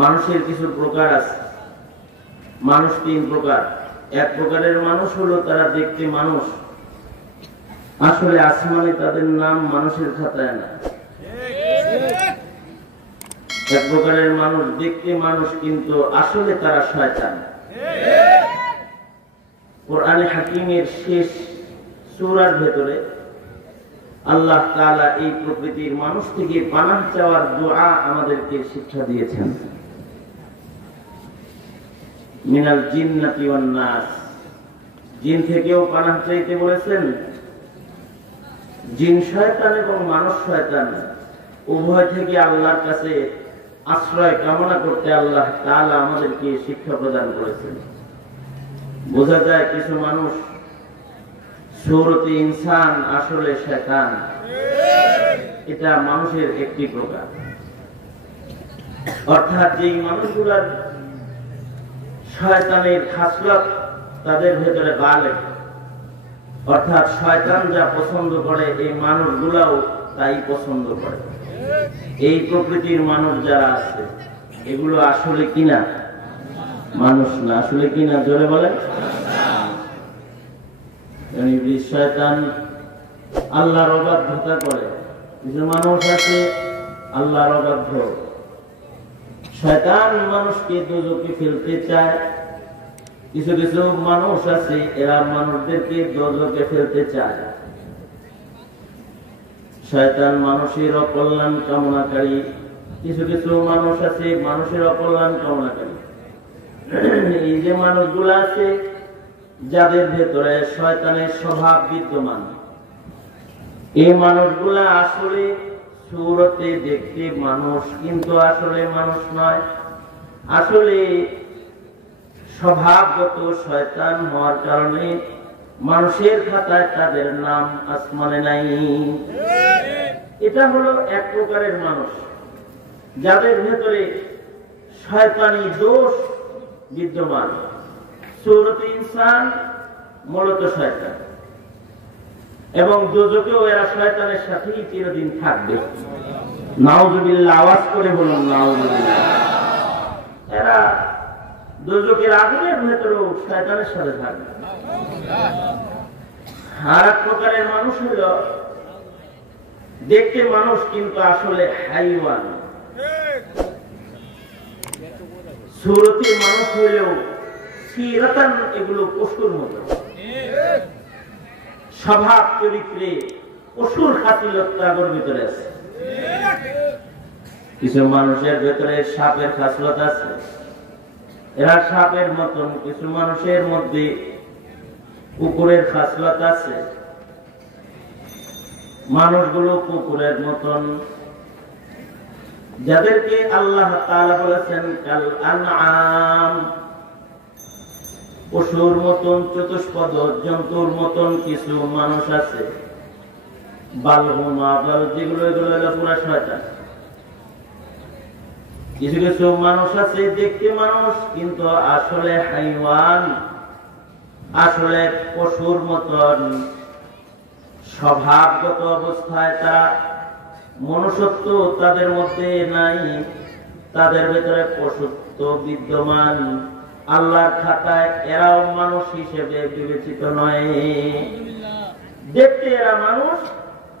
মানুষের কিছু প্রকার আছে। মানুষ তিন প্রকার। এক প্রকারের মানুষ হলো তারা দেখতে মানুষ, আসলে আসমানে তাদের নাম মানুষের খাতায় না। এক প্রকারের মানুষ দেখতে মানুষ কিন্তু আসলে তারা শয়তান। কোরআনে হাকিমের শেষ সূরার ভেতরে আল্লাহ তাআলা এই প্রকৃতির মানুষ থেকে পানাহ চাওয়ার দোয়া আমাদেরকে শিক্ষা দিয়েছেন। মিনাল জিন্নাতি ওয়ান নাস, জিন থেকেও পানাহ চাইতে বলেছেন। জিন শয়তান এবং মানুষ শয়তান উভয় থেকে আল্লাহর কাছে আশ্রয় কামনা করতে আল্লাহ তাআলা আমাদেরকে শিক্ষা প্রদান করেছেন। বোঝা যায় কিছু মানুষ সূরতে ইনসান আসলে শয়তান, এটা মানুষের একটি প্রকার। অর্থাৎ যেই মানুষগুলার শয়তানের খাসলত তাদের ভেতরে গালেব, অর্থাৎ শয়তান যা পছন্দ করে এই মানুষগুলাও তাই পছন্দ করে। এই প্রকৃতির মানুষ যারা আছে এগুলো আসলে কিনা মানুষ না, আসলে কিনা জোরে বলে। ইবলিস শয়তান আল্লাহর অবাধ্যতা করে। কিছু মানুষ আছে আল্লাহর অবাধ্য। শয়তান মানুষকে দোজখে ফেলতে চায়। কিছু কিছু মানুষ আছে এরা মানুষদেরকে দোজখে ফেলতে চায়। শয়তান মানুষের অকল্যাণ কামনাকারী, কিছু কিছু মানুষ আছে মানুষের অকল্যাণ কামনাকারী। এই যে মানুষগুলো আছে যাদের ভেতরে শয়তানের স্বভাব বিদ্যমান, এই মানুষগুলা আসলে সূরতে দেখতে মানুষ কিন্তু আসলে মানুষ নয়। আসলে স্বভাবগত শয়তান হওয়ার কারণে মানুষের খাতায় তাদের নাম আসমানে নাই। এটা হলো এক প্রকারের মানুষ যাদের ভেতরে শয়তানি দোষ বিদ্যমান। সূরতে ইনসান মূলত শয়তান, এবং দোজখেও এরা শয়তানের সাথেই চিরদিন থাকবে। নাউযুবিল্লাহ, আওয়াজ করে বলুন নাউযুবিল্লাহ। এরা দোজখের আগুনের ভেতরেও শয়তানের সাথে থাকবে। আর এক প্রকারের মানুষ হল দেখতে মানুষ কিন্তু আসলে হাইওয়ান। সূরতে মানুষ হইলেও সিরাতান এগুলো পশুর মতো, স্বভাব চরিত্রে পশুর খাতিরতা ভিতরে আছে। কিছু মানুষের ভেতরে সাপের খাসলত আছে, এরা সাপের মতন। কিছু মানুষের মধ্যে কুকুরের খাসলত আছে, মানুষগুলো কুকুরের মতন। যাদেরকে আল্লাহ তাআলা বলেছেন কাল আনআম, পশুর মতন চতুষ্পদ জন্তুর মতন কিছু মানুষ আছে। বালহুম আদাল, যেগুলো এগুলো হলো পুরা শয়তান। কিছু কিছু মানুষ আছে দেখতে মানুষ কিন্তু আসলে হাইওয়ান, আসলে পশুর মতন। স্বভাবগত অবস্থায় তারা মনুষ্যত্ব তাদের মধ্যে নাই, তাদের ভেতরে পশুত্ব বিদ্যমান। আল্লাহর খাতায় এরাও মানুষ হিসেবে বিবেচিত নয়। দেখতে এরা মানুষ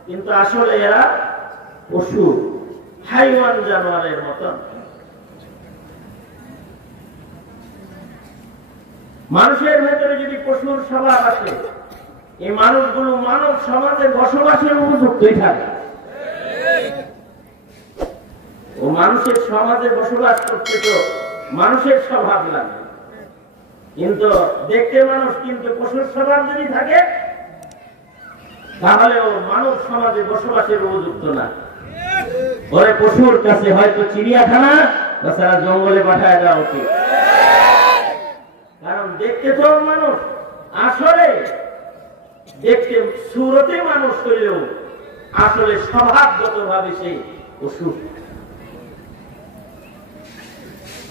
কিন্তু আসলে এরা পশু, হাইওয়ান, জানোয়ারের মতন। মানুষের ভেতরে যদি পশুর স্বভাব আসে, এই মানুষগুলো মানব সমাজে বসবাসের উপযুক্তই থাকে। ও মানুষের সমাজে বসবাস করতে তো মানুষের স্বভাব লাগে, কিন্তু দেখতে মানুষ কিন্তু পশুর স্বভাব যদি থাকে তাহলে ও মানব সমাজে বসবাসের উপযুক্ত না। ওরে পশুর কাছে হয়তো চিড়িয়াখানা তাছাড়া জঙ্গলে পাঠায় দেওয়া উচিত। কারণ দেখতে তো মানুষ, আসলে দেখতে সূরতে মানুষ হইলেও আসলে স্বভাবগত ভাবে সে পশু।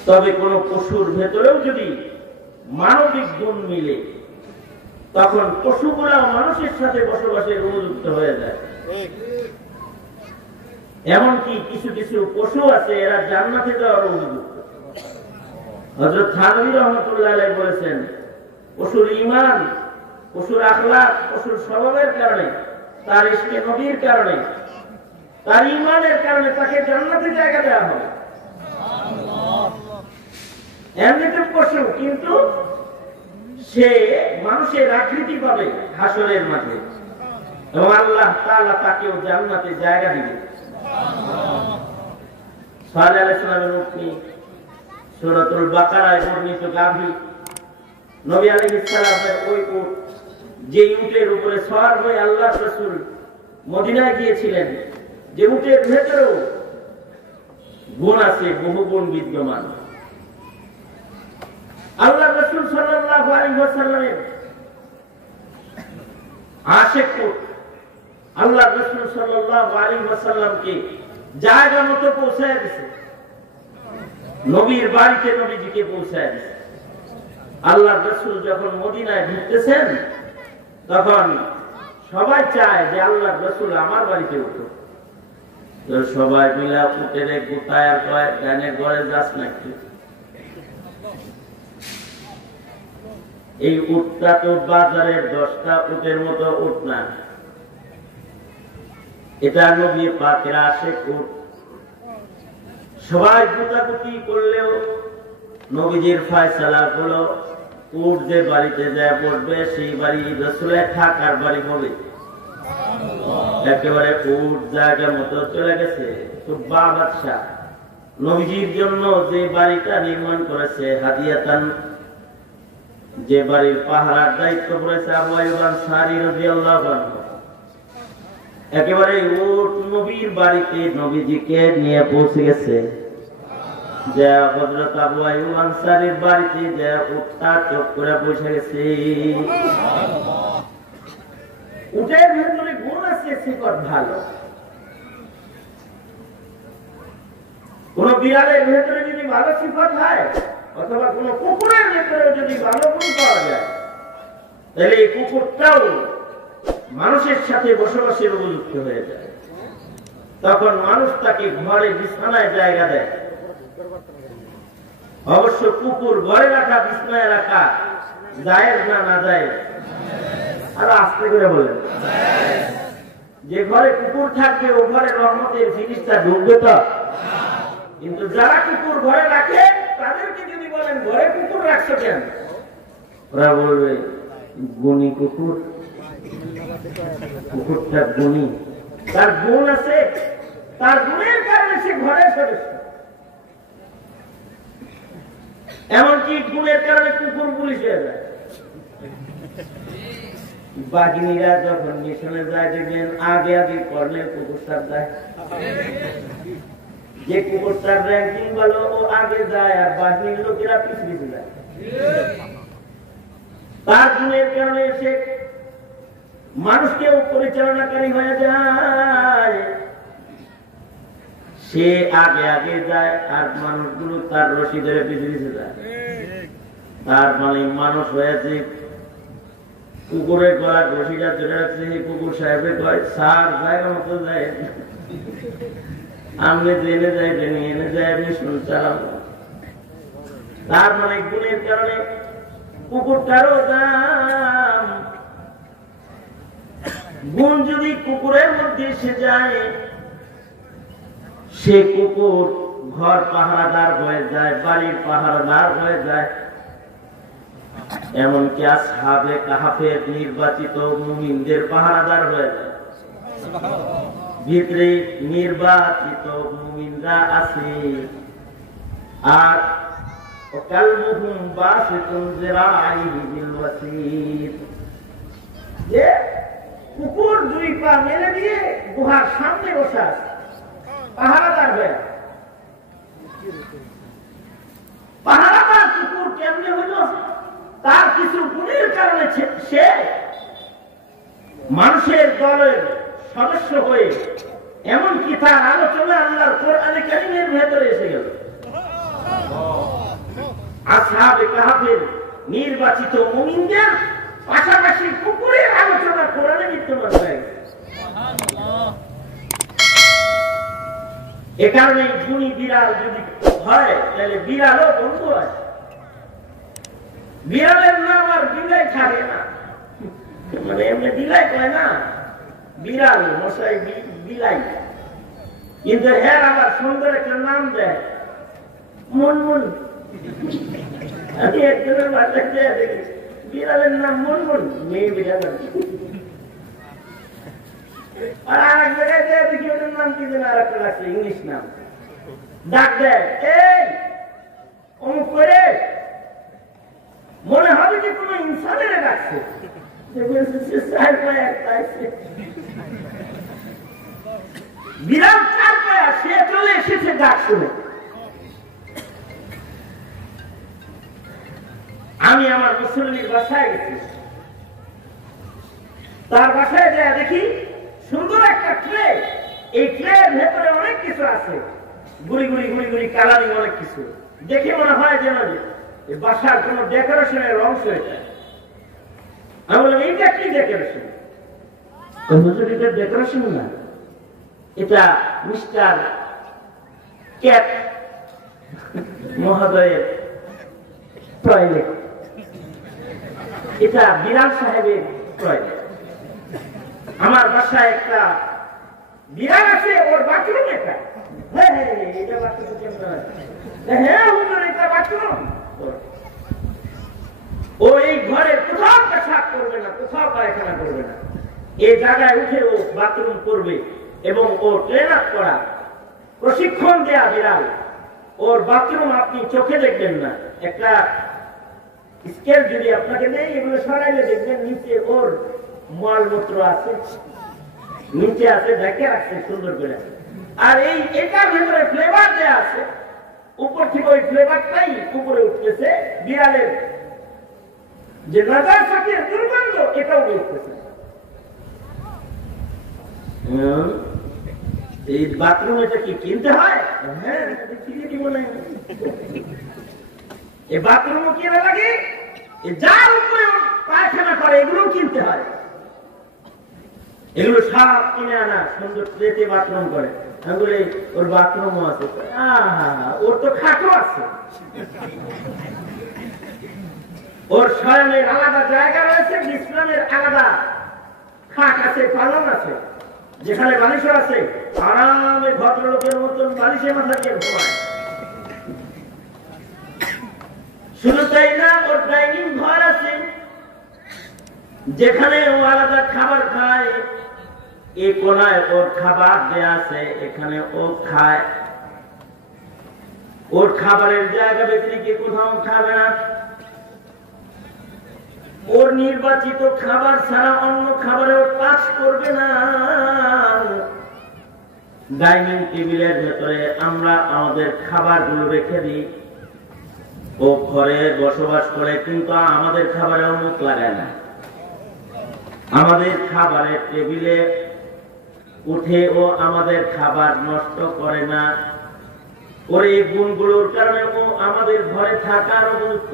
তবে কোন পশুর ভেতরেও যদি মানবিক গুণ মিলে তখন পশুগুলা মানুষের সাথে বসবাসের উপযুক্ত হয়ে যায়। এমনকি কিছু কিছু পশু আছে এরা জান্নাতে যাওয়ার উপযুক্ত। হযরত থানভী রাহমাতুল্লাহ আলাইহি বলেছেন, পশুর ঈমান, পশুর আখলাক, পশুর স্বভাবের কারণে, তার ইশকে নবীর কারণে, তার ঈমানের কারণে তাকে জান্নাতে জায়গা দেওয়া হবে। এমনিতে পশু, কিন্তু সে মানুষের আকৃতি পাবে হাসরের মাঠে, এবং আল্লাহ তাআলা তাকেও জান্নাতে জায়গা দিবেন। সালেহ আলাইহিস সালামের উটনি, সূরাতুল বাকারায় বর্ণিত গাভী, নবী আলাইহিস সালামের ওই উট, যে উটের উপরে সওয়ার হয়ে আল্লাহর রাসূল মদিনায় গিয়েছিলেন, যে উটের ভেতরেও গুণ আছে, বহু গুণ বিদ্যমান। আল্লাহর রাসূল সাল্লাল্লাহু আলাইহি ওয়াসাল্লামের আশিক উট আল্লাহর রাসূল সাল্লাল্লাহু আলাইহি ওয়াসাল্লামকে জায়গা মতো পৌঁছায় দিয়েছে, নবীর বাড়িতে নবীজিকে পৌঁছায় দিয়েছে। আল্লাহর রাসূল যখন মদিনায় ঢুকতেছেন, তখন সবাই চায় যে আল্লাহর রাসূল আমার বাড়িতে উঠুক। তো সবাই মিলে উটের গোটায় আর কয়, গানের ঘরে যাস নাকি? এই উটটা তো বাজারের 10টা উটের মতো উট না, এটা নবী পাকের আশিক উট। সবাই গুতাগুতি করলেও নবীজির ফয়সালা হলো উট যে বাড়িতে যায় পড়বে, সেই বাড়ি রাসূলের থাকার বাড়ি হবে। একেবারে উট জায়গা মতো চলে গেছে। তো বাদশাহ নবীজির জন্য যে বাড়িটা নির্মাণ করেছে, হাদিয়াতান, যে বাড়ির পাহারার দায়িত্ব করেছে আবু আইয়ুব আনসারী রাদিয়াল্লাহু আনহু, একেবারে উট নবীর বাড়িতে নবীজিকে নিয়ে পৌঁছে গেছে। যে হযরত আবু আইয়ুব আনসারীর বাড়িতে যে উটটা চোখ করে বসে গেছে। উটের ভেতরে গুণ আছে, শিকড় ভালো। কোন বিড়ালের ভেতরে যদি ভালো সিফত হয়, অথবা কোন কুকুরের ভেতরে যদি ভালো গুণ পাওয়া যায়, তাহলে এই কুকুরটাও মানুষের সাথে বসবাসের উপযুক্ত হয়ে যায়। তখন মানুষ তাকে ঘরে বিছানায় জায়গা দেয়। অবশ্য কুকুর ঘরে রাখা, বিছানায় রাখা জায়েজ না না জায়েজ? আর আস্তে করে বলেন। যে ঘরে কুকুর থাকবে ও ঘরে রহমতের জিনিসটা ঢুকবে তো। কিন্তু যারা কুকুর ঘরে রাখে, তাদেরকে যদি বলেন ঘরে কুকুর রাখছো কেন, ওরা বলবে গুণী কুকুর, কুকুরটা গুণী, তার গুণ আছে, তার গুণের কারণে সে ঘরের সদস্য। এমনকি গুণের কারণে কুকুর পুলিশ হয়ে যায়। বাঘিনীরা যখন মিশনে যায়, দেখবেন আগে আগে কর্নেল কুকুর সার যায়। যে কুকুরটার র্যাঙ্কিং ভালো ও আগে যায়, আর বাহিনীর লোকেরা পিছিয়ে যায়। তার গুণের কারণে সে মানুষকেও পরিচালনাকারী হয়ে যায়। সে আগে আগে যায়, আর মানুষগুলো তার রশি ধরে পিছিয়ে যায়। তার মানে মানুষ হয়েছে কুকুরের গলা রশিটা ধরে রাখছে। কুকুর সাহেবের কয়, সার জায়গা মতো যায়, আমি জেনে যাই, জেনে এনে যাই, আমি শুন চালাবো। তার মানে গুণের কারণে কুকুরটারও দাম। গুণ যদি কুকুরের মধ্যে এসে যায়, সে কুকুর ঘর পাহারাদার হয়ে যায়, বাড়ির পাহারাদার হয়ে যায়। এমনকি আসহাবে কাহাফের নির্বাচিত মুমিনদের পাহারাদার হয়ে যায়। ভিতরে নির্বাচিত মুমিনরা আছে, আর কালবুহুম বাসিতুন যিরাইহি বিল ওয়াসিদ। যে কুকুর দুই পা মেলে দিয়ে গুহার সামনে বসে আছে, পাহারাদার হয়ে। পাহারাদার কুকুর কেমনে হইল? তার কিছু গুণের কারণে সে মানুষের দলের সদস্য হয়ে, এমনকি তার আলোচনা আল্লাহর কোরআনে কারীমের ভেতরে এসে গেল। আসহাবে কাহফের নির্বাচিত মুমিনদের পাশাপাশি কুকুরের আলোচনা কোরআনে বিদ্যমান হয়ে গেছে। এ কারণে গুণী বিড়াল যদি হয় তাহলে বিড়ালও বন্ধু হয়। বিড়ালের নাম আর বিলাই থাকে না, মানে এমনি বিলাই কয় না, বিড়াল মশাই বিলাই, কিন্তু হ্যাঁ আবার সুন্দর একটা নাম দেয় মনমন। আমি একজনের বাসায় গিয়ে দেখি বিড়ালের নাম মনমন, মেয়ে বিড়াল। আর আরেক জায়গায় গিয়ে দেখি ওদের নাম কি যেন আর একটা লাগছে, ইংলিশ নাম, ডাক দেয় এই অমুক করে, মনে হবে যে কোনো ইনসানের ডাকছে। বিড়াল চার পায়া, সে চলে এসেছে ডাক শুনে। আমি আমার মুসল্লির বাসায় গেছি, তার বাসায় যায় দেখি সুন্দর একটা ট্রে, এই ট্রের ভেতরে অনেক কিছু আছে, গুড়ি গুড়ি গুড়ি গুড়ি কালারিং অনেক কিছু, দেখে মনে হয় যেন বাসার কোন ডেকোরেশনের অংশ এটা। আমি বললাম এইটা কি ডেকোরেশন? এটা ডেকোরেশন না, এটা মিস্টার ক্যাট মহোদয়ের টয়লেট, এটা বিড়াল সাহেবের টয়লেট। আমার বাসায় একটা বিড়াল আছে, ওর বাথরুম এটা। হ্যাঁ এটা বাথরুম, হ্যাঁ এটা বাথরুম। ও এই ঘরে কোথাও পেশাব করবে না, কোথাও পায়খানা করবে না, এই জায়গায় উঠে ও বাথরুম করবে, এবং ও ট্রেন আপ করা, প্রশিক্ষণ দেয়া বিড়াল। ওর বাথরুম আপনি চোখে দেখবেন না, একটা স্কেল যদি আপনাকে দেয়, এগুলো সরাইলে দেখবেন নিচে ওর মলমূত্র আছে, নিচে আছে, দেখে রাখছে সুন্দর করে। আর এই এটার ভেতরে ফ্লেভার দেয়া আছে, উপর থেকে ওই ফ্লেভারটাই উপরে উঠতেছে, বিড়ালের যে নাজার সাথে দুর্গন্ধ এটাও উঠতেছে। এই বাথরুম এটা কি কিনতে হয়? হ্যাঁ কিনে দিব না, এই বাথরুমও কিনা লাগে, যার উপরে পায়খানা করে এগুলো কিনতে হয়। এগুলো সব কিনে আনা, সুন্দর প্লেটে বাথরুম করে, ওর বাথরুমও আছে, ওর তো খাটও আছে, ওর শয়নের আলাদা জায়গা রয়েছে, বিশ্রামের আলাদা খাট আছে, পালন আছে, যেখানে বালিশও আছে, আরামে ভদ্রলোকের মতন বালিশে মাথা দিয়ে ঘুমায়। শুধু তাই না, ওর ডাইনিং ঘর আছে, যেখানে ও আলাদা খাবার খায়, এই কোনায় ওর খাবার দেয়া আছে, এখানে ও খায়। ওর খাবারের জায়গা ব্যতিরিক্ত কোথাও খাবে না, ওর নির্বাচিত খাবার ছাড়া অন্য খাবারে ও পাস করবে না। ডাইনিং টেবিলের ভেতরে আমরা আমাদের খাবারগুলো রেখে দিই, ও ঘরে বসবাস করে, কিন্তু আমাদের খাবারেও মুখ লাগায় না, আমাদের খাবারের টেবিলে উঠে ও আমাদের খাবার নষ্ট করে না। ওর এই গুণগুলোর কারণে ও আমাদের ঘরে থাকার উপযুক্ত।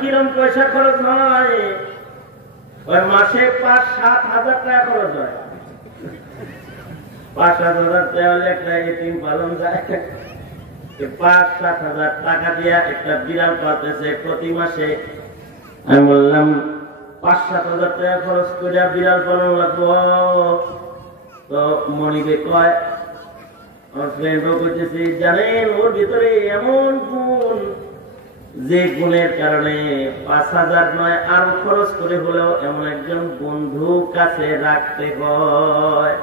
কিরম পয়সা খরচ হয়? ওই মাসে 5-7 হাজার টাকা খরচ হয়। 5-7 হাজার টাকা হলে একটা এতিম পালন যায়, 5-7 হাজার টাকা দিয়ে একটা বিড়াল পালতেছে প্রতি মাসে। আমি বললাম 5-7 হাজার টাকা খরচ করে বিড়াল পালন লাগবো। তো মনিবে কয়, আমার ফ্রেন্ডও করতেছি, জানেন ওর ভিতরে এমন গুণ, যে গুণের কারণে 5,000 নয় আরো খরচ করে হলেও এমন একজন বন্ধু কাছে রাখতে হয়।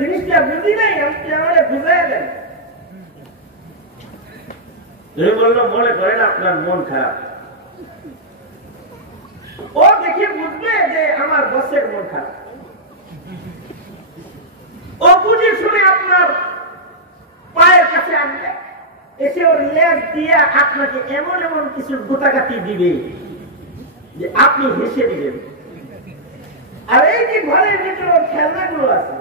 জিনিসটা বুঝি নাই, আমাকে বুঝাই দেন। তুমি বললো মনে করেন আপনার মন খারাপ, ও দেখে বুঝবে যে আমার বসের মন খারাপ, ও বুঝে শুনে আপনার পায়ের কাছে আনবে, এসে ওর লেজ দিয়ে আপনাকে এমন এমন কিছু গোটাগাতি দিবে যে আপনি হেসে দিবেন। আর এই যে ঘরের ভিতরে খেলনাগুলো আছে,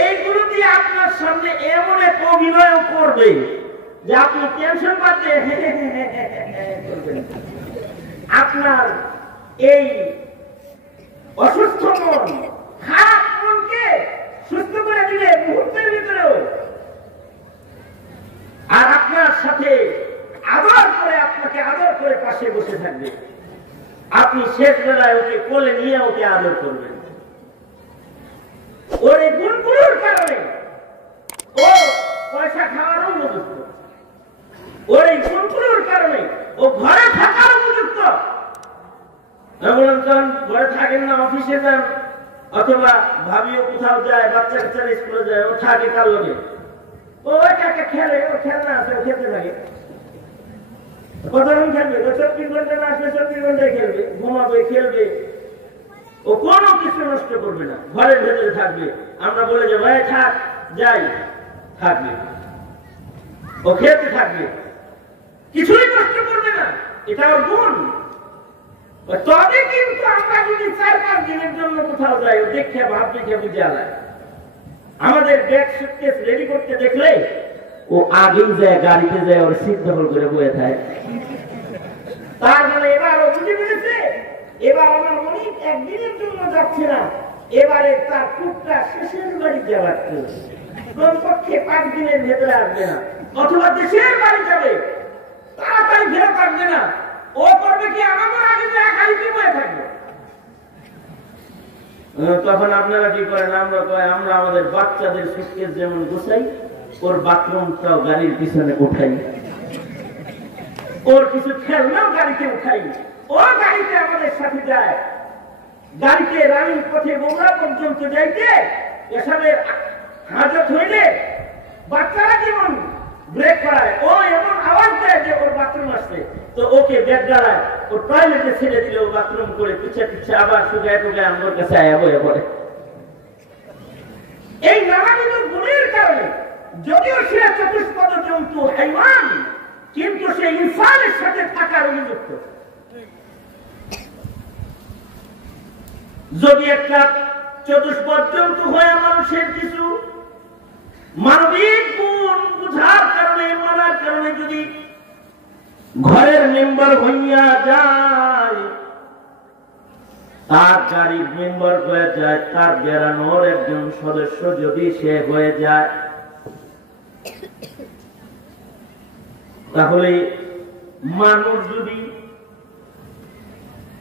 এইগুলো দিয়ে আপনার সামনে এমন এক অভিনয় করবে যে আপনি টেনশন পাচ্ছে। আপনার এই অসুস্থ মন, খারাপ মনকে সুস্থ করে দিবে মুহূর্তের ভিতরেও। আর আপনার সাথে আদর করে, আপনাকে আদর করে পাশে বসে থাকবে। আপনি শেষ বেলায় ওকে কোলে নিয়ে ওকে আদর করবেন। ওর এই গুণগুলোর কারণে ও পয়সা খাওয়ার উপযুক্ত, ওর এই গুণগুলোর কারণে ও ঘরে থাকার উপযুক্ত। বলেন ঘরে থাকেন না, অফিসে যান, অথবা ভাবিও কোথাও যায়, বাচ্চা কাচ্চারা স্কুলে যায়, ও থাকে কার লোকে, ও একা একা খেলে, ও খেলনা আছে, ও খেলতে থাকে। কতক্ষণ খেলবে? 24 ঘন্টা না আসলে 24 ঘন্টায় খেলবে, ঘুমাবে, খেলবে, ও কোনো কিছু নষ্ট করবে না, ঘরের ভেতরে থাকবে। আমরা বলে যে ভাই থাক, যাই, থাকবে, ও খেলতে থাকবে, কিছুই নষ্ট করবে না, এটা ওর গুণ। তবে কিন্তু আমরা যদি 4-5 দিনের জন্য কোথাও যাই, ও দেখে ভাব দেখে বুঝে আলায়, আমাদের ব্যাগ সুটকেস রেডি করতে দেখলে ও আগেই যায়, গাড়িতে যায়, ওর সিট দখল করে বয়ে থাকে। তার মানে এবার ও বুঝে ফেলেছে, এবার আমার মনে একদিনের জন্য যাচ্ছে না, এবারে তার টুকটা শেষের বাড়ি যাওয়ার কমপক্ষে 5 দিনের ভেতরে আসবে না, অথবা দেশের বাড়ি যাবে, তাড়াতাড়ি ফেরত আসবে না। ও করবে কি, আমাদের আগে যায় গাড়িতে বয়ে থাকবে। তখন আপনারা কি করেন? আমরা আমাদের বাচ্চাদের সুটকেস যেমন গুছাই, ওর বাথরুমটাও গাড়ির পিছনে উঠাই, ওর কিছু খেলনাও গাড়িতে উঠাই, ও গাড়িতে আমাদের সাথে যায়। গাড়িতে রানিং পথে বোমরা পর্যন্ত যাইতে এসবের হাজত হইলে বাচ্চারা যেমন ব্রেক করায়, ও এমন আওয়াজ দেয় যে ওর বাথরুম আসছে, তো ওকে ব্যাগ গাড়ায়, ও টয়লেটে ছেড়ে দিলে ও বাথরুম করে পিছে পিছে আবার শুকায় টুকায় আমার কাছে আয়া বয়ে পড়ে। এই নানাবিধ গুণের কারণে যদিও সে চতুষ্পদ জন্তু হাইওয়ান, কিন্তু সে ইনসানের সাথে থাকার উপযুক্ত। যদি একটা চতুষ্পদ জন্তু হয়ে মানুষের কিছু মানবিক গুণ বুঝার কারণে, মানার কারণে যদি ঘরের মেম্বার হইয়া যায়, তার গাড়ির মেম্বার হয়ে যায়, তার বেড়ানোর একজন সদস্য যদি সে হয়ে যায়, তাহলে মানুষ যদি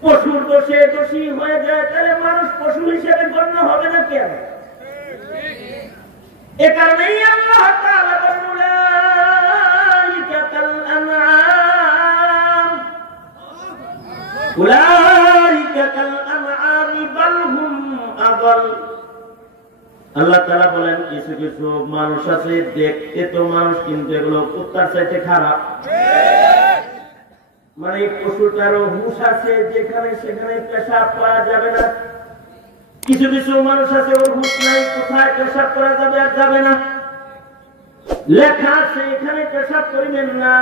পশুর দোষে দোষী হয়ে যায়, তাহলে মানুষ পশু হিসেবে গণ্য হবে না কেন? এ কারণেই আল্লাহ তাআলা বলেন উলাইকা কাল আনআম, উলাইকা কাল আনআম বাল হুম আদাল। আল্লাহ তাআলা বলেন কিছু কিছু মানুষ আছে, দেখতে তো মানুষ, কিন্তু এগুলো কুত্তার চাইতে খারাপ। মানে পশুটারও হুঁশ আছে, যেখানে সেখানে পেশাব করা যাবে না। কিছু কিছু মানুষ আছে ওর হুঁশ নাই, কোথায় পেশাব করা যাবে আর যাবে না, লেখা আছে এখানে পেশাব করিবেন না,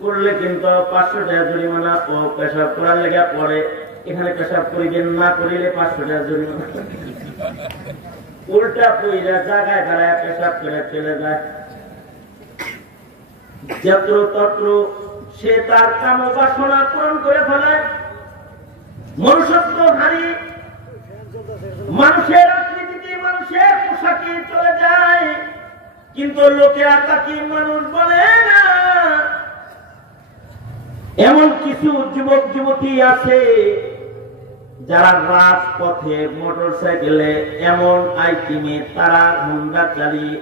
করলে কিন্তু 500 টাকা জরিমানা। ও পেশাব করার লেগে পরে এখানে পেশাব করিবেন না, করিলে 500 টাকা জরিমানা। উল্টা পইরা জায়গায় দাঁড়ায় পেশাব করে চলে যায়। যত্র তত্র সে তার কাম বাসনা পূরণ করে ফেলে, মনুষ্যত্ব হারি, মানুষের আকৃতিতে, মানুষের পোশাকে চলে যায়, কিন্তু লোকেরা তাকে মানুষ বলে না। এমন কিছু যুবক যুবতী আছে যারা রাজপথে মোটর সাইকেলে এমন আইটিমে তারা হুন্ডা চালিয়ে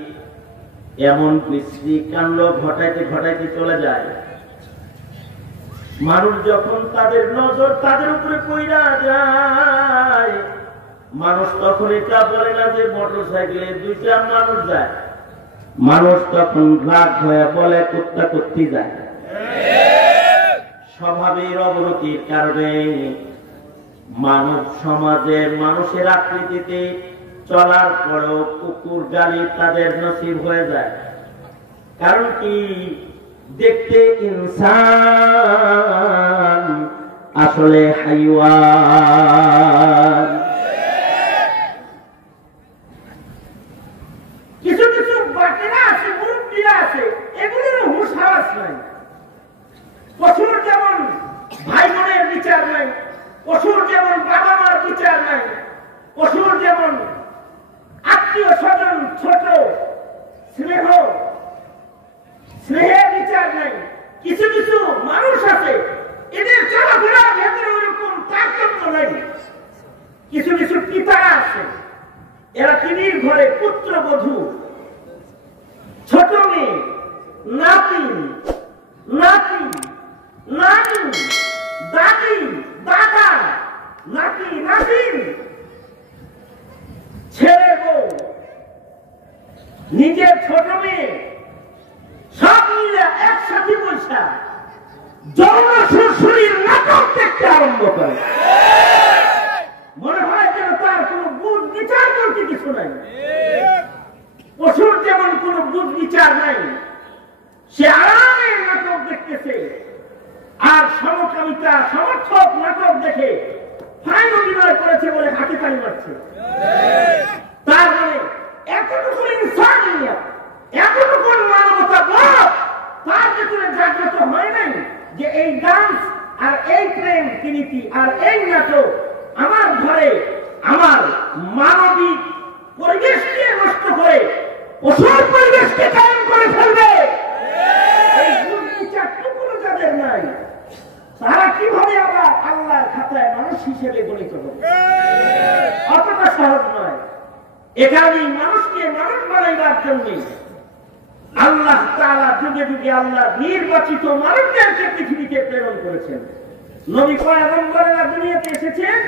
এমন বিশ্রী কাণ্ড ঘটাইতে ঘটাইতে চলে যায়, মানুষ যখন তাদের নজর তাদের উপরে পইরা যায়, মানুষ তখন এটা বলে না যে মোটর সাইকেলে 2টা মানুষ যায়, মানুষ তখন রাগ হয়ে বলে কুত্তা কুত্তি যায়। স্বভাবের অবনতির কারণে মানব সমাজের মানুষের আকৃতিতে চলার পরেও কুকুর গালি তাদের নসিব হয়ে যায়। কারণ কি, দেখতে ইনসান, আসলে হাইওয়ান। কিছু কিছু বাচ্চারা আছে, মুরব্বীরা আছে, এগুলোর হুঁশ হাওয়াস নাই। পশুর যেমন ভাই বোনের বিচার নাই, পশুর যেমন বাবা মার বিচার নাই, পশুর যেমন স্নেহ, স্নেহের বিচার নেই। কিছু কিছু মানুষ আছে এদের চলাফেরার ভেতরে ওইরকম তারতম্য নেই। কিছু কিছু পিতারা আছে, এরা তিনির ঘরে পুত্রবধূ, ছোট মেয়ে, নাতি, নাতি, নানি, দাদি, দাদা, নাতি, নাতিন, ছেলে বউ, নিজের ছোট মেয়ে, সব মিলে একসাথে বসা যৌন শ্বশুরির নাটক দেখতে আরম্ভ করে। মনে হয় যেন তার কোন বুঝ বিচার করতে কিছু নাই। পশুর যেমন কোন বুঝ বিচার নাই, সে আরামের নাটক দেখতেছে আর সমকামিতা সমর্থক নাটক দেখে ফাইন অভিনয় করেছে বলে হাতে তালি মারছে। তার মানে এতটুকু ইনসানিয়ত, এতটুকু মানবতা বোধ তার ভেতরে জাগ্রত হয় নাই যে এই ডান্স আর এই প্রেম প্রীতি আর এই নাটক আমার ঘরে আমার মানবিক পরিবেশকে নষ্ট করে অসুর পরিবেশকে কায়েম করে ফেলবে। এই বুদ্ধিচারটুকু যাদের নাই, তারা কিভাবে আবার আল্লাহর খাতায় মানুষ হিসেবে গণিত হবে? অতটা সহজ নয়। এখানে মানুষকে মানুষ বানাইবার জন্য আল্লাহ তাআলা যুগে যুগে আল্লাহ নির্বাচিত মানুষদেরকে পৃথিবীতে প্রেরণ করেছেন। নবী পয়গম্বরেরা দুনিয়াতে এসেছেন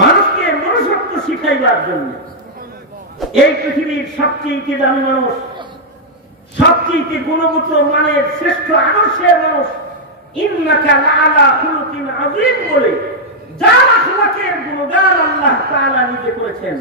মানুষকে মনুষ্যত্ব শিখাইবার জন্য। এই পৃথিবীর সবচেয়ে দামি মানুষ, সবচেয়ে গুণগত মানের শ্রেষ্ঠ আদর্শের মানুষ ইন্নাকা লাআলা খুলুকিন আযীম বলে যার আখলাকের গুণগান আল্লাহ তাআলা নিজে করেছেন।